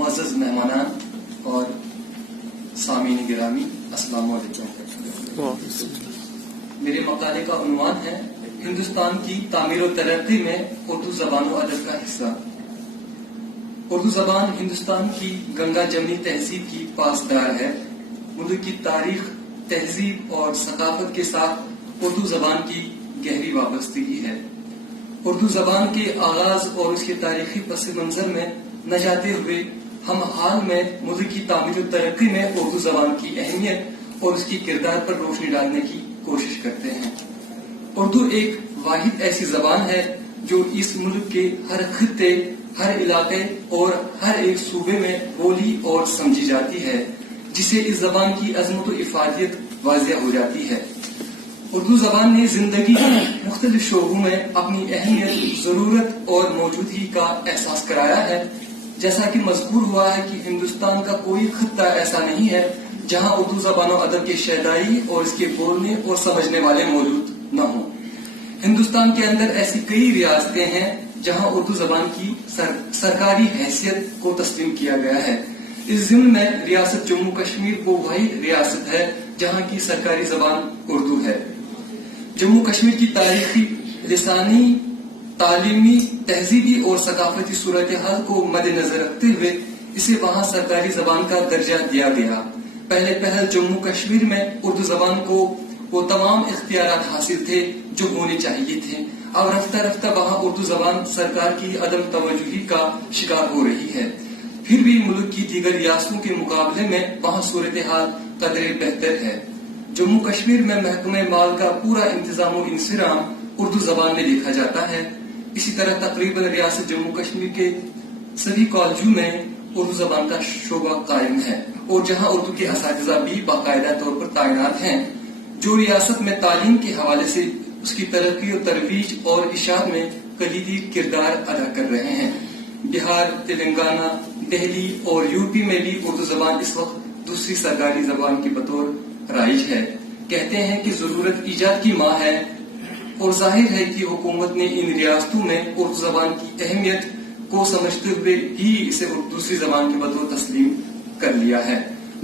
معزز مہمانان اور سامعین گرامی، السلام علیکم۔ میرے مقالے کا عنوان ہے ہندوستان کی تعمیر و ترقی میں اردو زبان و ادب کا حصہ۔ اردو زبان ہندوستان کی گنگا جمنی تہذیب کی پاسدار ہے۔ ملک کی تاریخ، تہذیب اور ثقافت کے ساتھ اردو زبان کی گہری وابستگی ہے۔ اردو زبان کے آغاز اور اس کے تاریخی پس منظر میں نہ جاتے ہوئے ہم حال میں ملک کی تعمیر و ترقی میں اردو زبان کی اہمیت اور اس کی کردار پر روشنی ڈالنے کی کوشش کرتے ہیں۔ اردو ایک واحد ایسی زبان ہے جو اس ملک کے ہر خطے، ہر علاقے اور ہر ایک صوبے میں بولی اور سمجھی جاتی ہے، جسے اس زبان کی عظمت و افادیت واضح ہو جاتی ہے۔ اردو زبان نے زندگی کے مختلف شعبوں میں اپنی اہمیت، ضرورت اور موجودگی کا احساس کرایا ہے۔ جیسا کہ مذکور ہوا ہے کہ ہندوستان کا کوئی خطہ ایسا نہیں ہے جہاں اردو زبان و ادب کے شیدائی اور اس کے بولنے اور سمجھنے والے موجود نہ ہوں۔ ہندوستان کے اندر ایسی کئی ریاستیں ہیں جہاں اردو زبان کی سرکاری حیثیت کو تسلیم کیا گیا ہے۔ اس ضمن میں ریاست جموں کشمیر وہ واحد ریاست ہے جہاں کی سرکاری زبان اردو ہے۔ جموں کشمیر کی تاریخی، لسانی، تعلیمی، تہذیبی اور ثقافتی صورتحال کو مد نظر رکھتے ہوئے اسے وہاں سرکاری زبان کا درجہ دیا گیا۔ پہلے پہل جموں کشمیر میں اردو زبان کو وہ تمام اختیارات حاصل تھے جو ہونے چاہیے تھے۔ اب رفتہ رفتہ وہاں اردو زبان سرکار کی عدم توجہی کا شکار ہو رہی ہے۔ پھر بھی ملک کی دیگر ریاستوں کے مقابلے میں وہاں صورتحال قدرے بہتر ہے۔ جموں کشمیر میں محکمہ مال کا پورا انتظام و انصرام اردو زبان میں دیکھا جاتا ہے۔ اسی طرح تقریباً ریاست جموں کشمیر کے سبھی کالجوں میں اردو زبان کا شعبہ قائم ہے، اور جہاں اردو کے اساتذہ بھی باقاعدہ طور پر تعینات ہیں، جو ریاست میں تعلیم کے حوالے سے اس کی ترقی و ترویج اور اشاعت میں کلیدی کردار ادا کر رہے ہیں۔ بہار، تلنگانہ، دہلی اور یوپی میں بھی اردو زبان اس وقت دوسری سرکاری زبان کے بطور رائج ہے۔ کہتے ہیں کہ ضرورت ایجاد کی ماں ہے، اور ظاہر ہے کہ حکومت نے ان ریاستوں میں اردو زبان کی اہمیت کو سمجھتے ہوئے ہی اسے دوسری زبان کے بطور تسلیم کر لیا ہے۔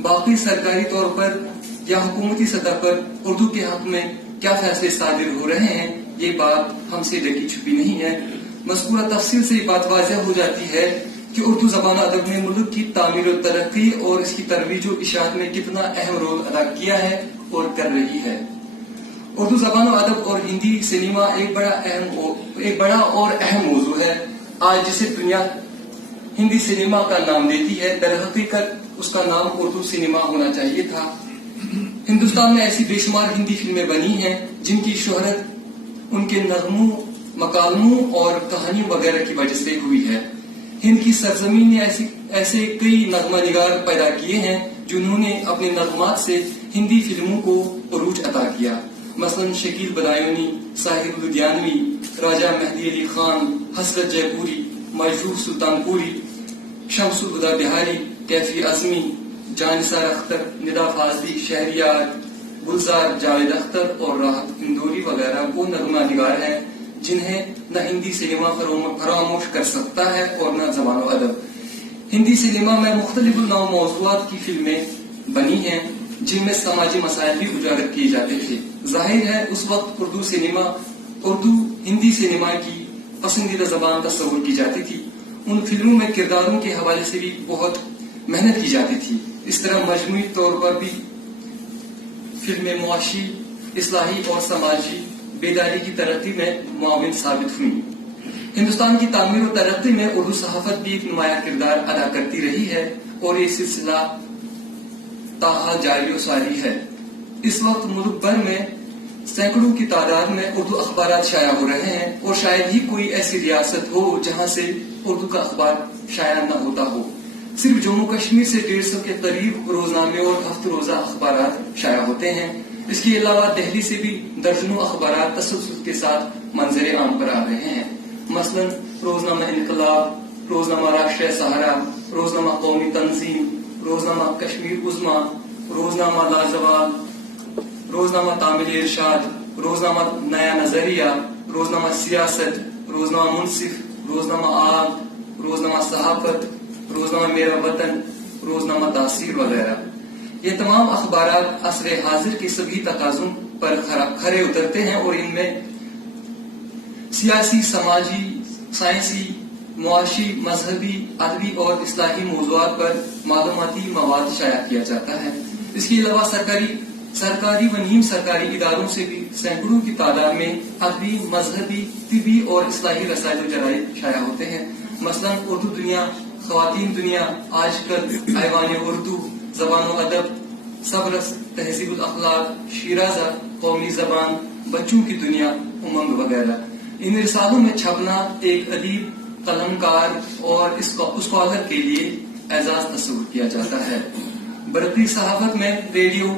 باقی سرکاری طور پر یا حکومتی سطح پر اردو کے حق میں کیا فیصلے صادر ہو رہے ہیں، یہ بات ہم سے ڈھکی چھپی نہیں ہے۔ مذکورہ تفصیل سے یہ بات واضح ہو جاتی ہے کہ اردو زبان ادب نے ملک کی تعمیر و ترقی اور اس کی ترویج و اشاعت میں کتنا اہم رول ادا کیا ہے اور کر رہی ہے۔ اردو زبان و ادب اور ہندی سینما ایک بڑا اور اہم موضوع ہے۔ آج جسے دنیا ہندی سینما کا نام دیتی ہے، در حقیقت اس کا نام اردو سینما ہونا چاہیے تھا۔ ہندوستان میں ایسی بے شمار ہندی فلمیں بنی ہیں جن کی شہرت ان کے نغموں، مکالموں اور کہانیوں وغیرہ کی وجہ سے ہوئی ہے۔ ہند کی سرزمین نے ایسے کئی نغمہ نگار پیدا کیے ہیں جنہوں نے اپنے نغمات سے ہندی فلموں کو عروج عطا کیا۔ مثلاً شکیل بدایونی، ساحر لدھیانوی، راجہ مہدی علی خان، حسرت جے پوری، مجروح سلطان پوری، شمس الہدیٰ بہاری، کیفی اعظمی، جان نثار اختر، ندا فاضلی، شہریار، گلزار جاوید اختر اور راحت اندوری وغیرہ وہ نغمہ نگار ہیں جنہیں نہ ہندی سینما فراموش کر سکتا ہے اور نہ زبان و ادب۔ ہندی سینما میں مختلف نو موضوعات کی فلمیں بنی ہیں جن میں سماجی مسائل بھی اجاگر کیے جاتے تھے۔ ظاہر ہے اس وقت اردو ہندی سینما کی پسندیدہ زبان تصور کی جاتی تھی۔ ان فلموں میں کرداروں کے حوالے سے بھی بہت محنت کی جاتی تھی۔ اس طرح مجموعی طور پر بھی فلمیں معاشی، اصلاحی اور سماجی بیداری کی ترقی میں معاون ثابت ہوئی۔ ہندوستان کی تعمیر و ترقی میں اردو صحافت بھی ایک نمایاں کردار ادا کرتی رہی ہے، اور یہ سلسلہ تاحال جاری و ساری ہے۔ اس وقت ملک بھر میں سینکڑوں کی تعداد میں اردو اخبارات شائع ہو رہے ہیں، اور شاید ہی کوئی ایسی ریاست ہو جہاں سے اردو کا اخبار شائع نہ ہوتا ہو۔ صرف جموں کشمیر سے 150 کے قریب روزنامے اور ہفتہ روزہ اخبارات شائع ہوتے ہیں۔ اس کے علاوہ دہلی سے بھی درجنوں اخبارات تسلسل کے ساتھ منظر عام پر آ رہے ہیں۔ مثلاً روزنامہ انقلاب، روزنامہ راشٹریہ سہارا، روزنامہ قومی تنظیم، روزنامہ کشمیر عظمیٰ، روزنامہ لازوال، روزنامہ تعمیل ارشاد، روزنامہ نیا نظریہ، روزنامہ سیاست، روزنامہ منصف، روزنامہ آگ، روزنامہ صحافت، روزنامہ میرا وطن، روزنامہ تاثیر وغیرہ. یہ تمام اخبارات عصر حاضر کے سبھی تقاضوں پر کھرے اترتے ہیں اور ان میں سیاسی، سماجی، سائنسی، معاشی، مذہبی، ادبی اور اصلاحی موضوعات پر معلوماتی مواد شائع کیا جاتا ہے. اس کے علاوہ سرکاری و نیم سرکاری اداروں سے بھی سینکڑوں کی تعداد میں ادبی، مذہبی، طبی اور اصلاحی رسائل و جرائد شائع ہوتے ہیں. مثلا اردو دنیا، خواتین دنیا، آج کل، ایوان اردو، زبان و ادب، صبر، تہذیب الاخلاق، شیرازہ، قومی زبان، بچوں کی دنیا، امنگ وغیرہ. ان رسالوں میں چھپنا ایک ادیب، قلمکار اور اسکالر کے لیے اعزاز تصور کیا جاتا ہے. برقی صحافت میں ریڈیو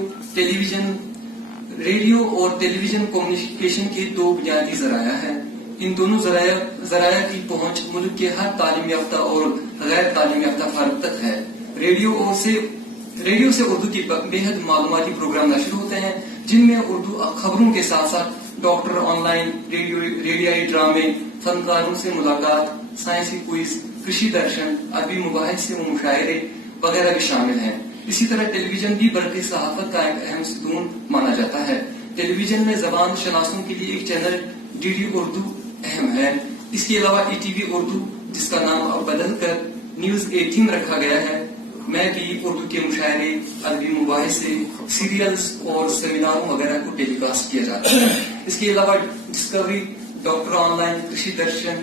اور ٹیلی ویژن کمیونیکیشن کے دو بنیادی ذرائع ہیں. ان دونوں ذرائع کی پہنچ ملک کے ہر تعلیم یافتہ اور غیر تعلیم یافتہ فرد تک ہے. ریڈیو سے اردو کی بے حد معلوماتی پروگرام نشر ہوتے ہیں جن میں اردو خبروں کے ساتھ ساتھ ڈاکٹر آن لائن، ریڈیائی ڈرامے، فنکاروں سے ملاقات، سائنسی کوئز، کرشی درشن، ادبی مباحث و مشاعرے وغیرہ بھی شامل ہیں. اسی طرح ٹیلی ویژن بھی برقی صحافت کا ایک اہم ستون مانا جاتا ہے. ٹیلی ویژن میں زبان شناسوں کے لیے ایک چینل ڈی ڈی اردو اہم ہے. اس کے علاوہ ای ٹی وی اردو، جس کا نام اب بدل کر نیوز 18 رکھا گیا ہے، میں بھی اردو کے مشاعرے، ادبی مباحثے، سیریلز اور سیمیناروں وغیرہ کو ٹیلی کاسٹ کیا جاتا ہے. اس کے علاوہ ڈسکوری، ڈاکٹر آن لائن، کرشی درشن،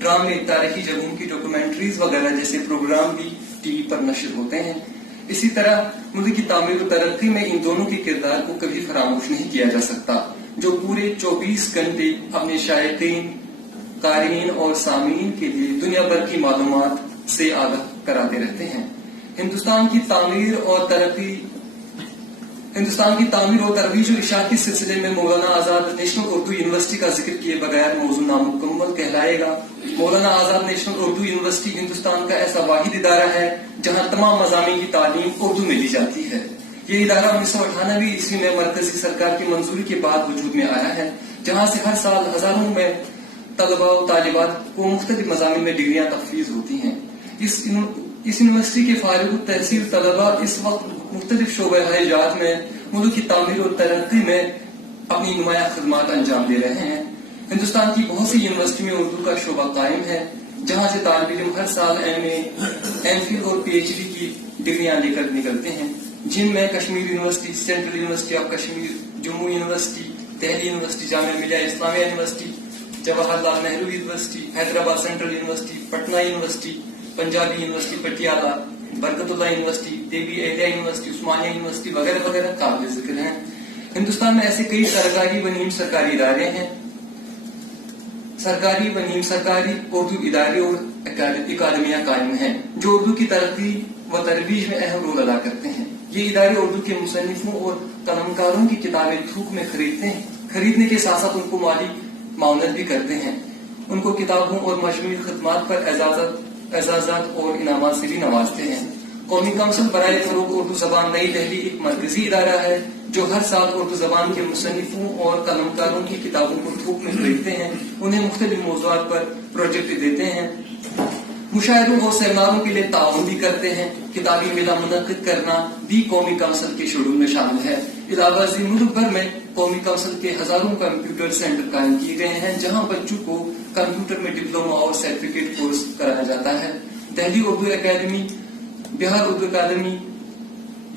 ڈرامے، تاریخی جگہوں کی ڈاکومنٹریز وغیرہ جیسے پروگرام بھی ٹی وی پر نشر ہوتے ہیں. اسی طرح ملک کی تعمیر و ترقی میں ان دونوں کے کردار کو کبھی فراموش نہیں کیا جا سکتا، جو پورے 24 گھنٹے اپنے شائقین، قارئین اور سامعین کے لیے دنیا بھر کی معلومات سے آگاہ کراتے رہتے ہیں. ہندوستان کی تعمیر اور ترویج و اشاعت کے سلسلے میں مولانا آزاد نیشنل اردو یونیورسٹی کا ذکر کیے بغیر موضوع نامکمل کہلائے گا. مولانا آزاد نیشنل اردو یونیورسٹی ہندوستان کا ایسا واحد ادارہ ہے جہاں تمام مضامین کی تعلیم اردو میں دی جاتی ہے. یہ ادارہ 1998 عیسوی میں مرکزی سرکار کی منظوری کے بعد وجود میں آیا ہے، جہاں سے ہر سال ہزاروں میں طلباء و طالبات کو مختلف مضامین میں ڈگریاں تفویض ہوتی ہیں. اس یونیورسٹی کے فارغ التحصیل طلباء اس وقت مختلف شعبہ جات میں ملک کی تعمیر و ترقی میں اپنی نمایاں خدمات انجام دے رہے ہیں. ہندوستان کی بہت سی یونیورسٹی میں اردو کا شعبہ قائم ہے، جہاں سے طالب علم ہر سال ایم اے، ایم فل اور پی ایچ ڈی کی ڈگریاں لے کر نکلتے ہیں، جن میں Kashmir university, central university of Kashmir, Jammu university, Delhi university, Jamia Millia Islamia university, Jawahar Lal Nehru university, Hyderabad central university, Patna university, Punjabi university Patiala, Barkatullah university, دیوی اہلیہ یونیورسٹی، عثمانیہ یونیورسٹی وغیرہ وغیرہ قابل ذکر ہیں. ہندوستان میں ایسے کئی سرکاری و نیم سرکاری ادارے ہیں، سرکاری و نیم سرکاری اردو ادارے اور اکادمیاں قائم ہیں جو اردو کی ترقی و ترویج میں اہم رول ادا کرتے ہیں. یہ ادارے اردو کے مصنفوں اور قلمکاروں کی کتابیں تھوک میں خریدنے کے ساتھ ساتھ ان کو مالی معاونت بھی کرتے ہیں. ان کو کتابوں اور مجموعی خدمات پر اعزازات اور انعامات سے بھی نوازتے ہیں. قومی کونسل برائے فروغ اردو زبان نئی دہلی ایک مرکزی ادارہ ہے جو ہر سال اردو زبان کے مصنفوں اور قلمکاروں کی کتابوں کو تھوک میں خریدتے ہیں، انہیں مختلف موضوعات پر پروجیکٹ دیتے ہیں، مشاعروں اور سیمیناروں کے لیے تعاون بھی کرتے ہیں. کتابی میلہ منعقد کرنا بھی قومی کونسل کے شیڈول میں شامل ہے. علاوہ ازیں ملک بھر میں قومی کونسل کے ہزاروں کمپیوٹر سینٹر قائم کیے گئے ہیں جہاں بچوں کو کمپیوٹر میں ڈپلوما اور سرٹیفکیٹ کورس کرایا جاتا ہے. Delhi Urdu academy, Bihar Urdu academy,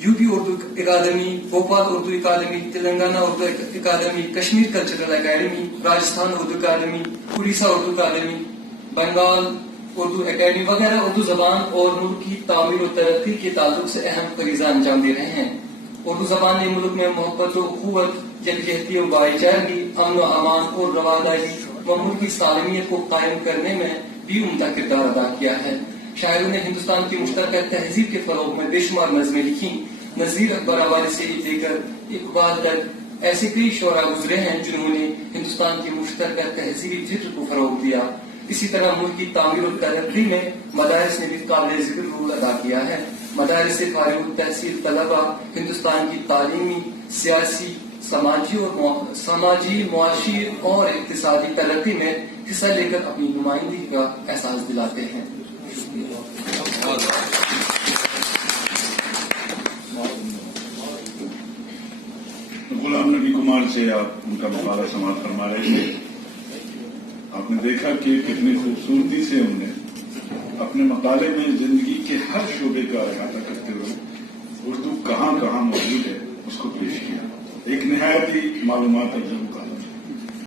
U P Urdu academy, Bhopal Urdu academy, Telangana Urdu academy, Kashmir cultural academy, Rajasthan Urdu academy, Orissa Urdu academy, Bengal Urdu academy وغیرہ اردو زبان اور ملک کی تعمیر و ترقی کے تعلق سے اہم فریضہ انجام دے رہے ہیں. اردو زبان نے ملک میں محبت و اخوت، یکجہتی و بھائی چارگی، امن و امان اور رواداری و ملک کی سالمیت کو قائم کرنے میں بھی عمدہ کردار ادا کیا ہے. شاعروں نے ہندوستان کی مشترکہ تہذیب کے فروغ میں بے شمار نظمیں لکھی. نذیر اکبر آواری سے لے کر اقبال تک ایسے کئی شعراء گزرے ہیں جنہوں نے ہندوستان کی مشترکہ تہذیبی فکر کو فروغ دیا. اسی طرح ملک کی تعمیر و ترقی میں مدارس نے بھی قابل ذکر رول ادا کیا ہے. مدارس سے فارغ التحصیل طلباء ہندوستان کی تعلیمی، سیاسی، سماجی، معاشی اور اقتصادی ترقی میں حصہ لے کر اپنی نمائندگی کا احساس دلاتے ہیں. غلام نبی کمار سے آپ ان کا مقالہ سماعت فرما رہے تھے. آپ نے دیکھا کہ کتنی خوبصورتی سے انہوں نے اپنے مقالے میں زندگی کے ہر شعبے کا احاطہ کرتے ہوئے اردو کہاں کہاں موجود ہے اس کو پیش کیا. ایک نہایت ہی معلومات افزا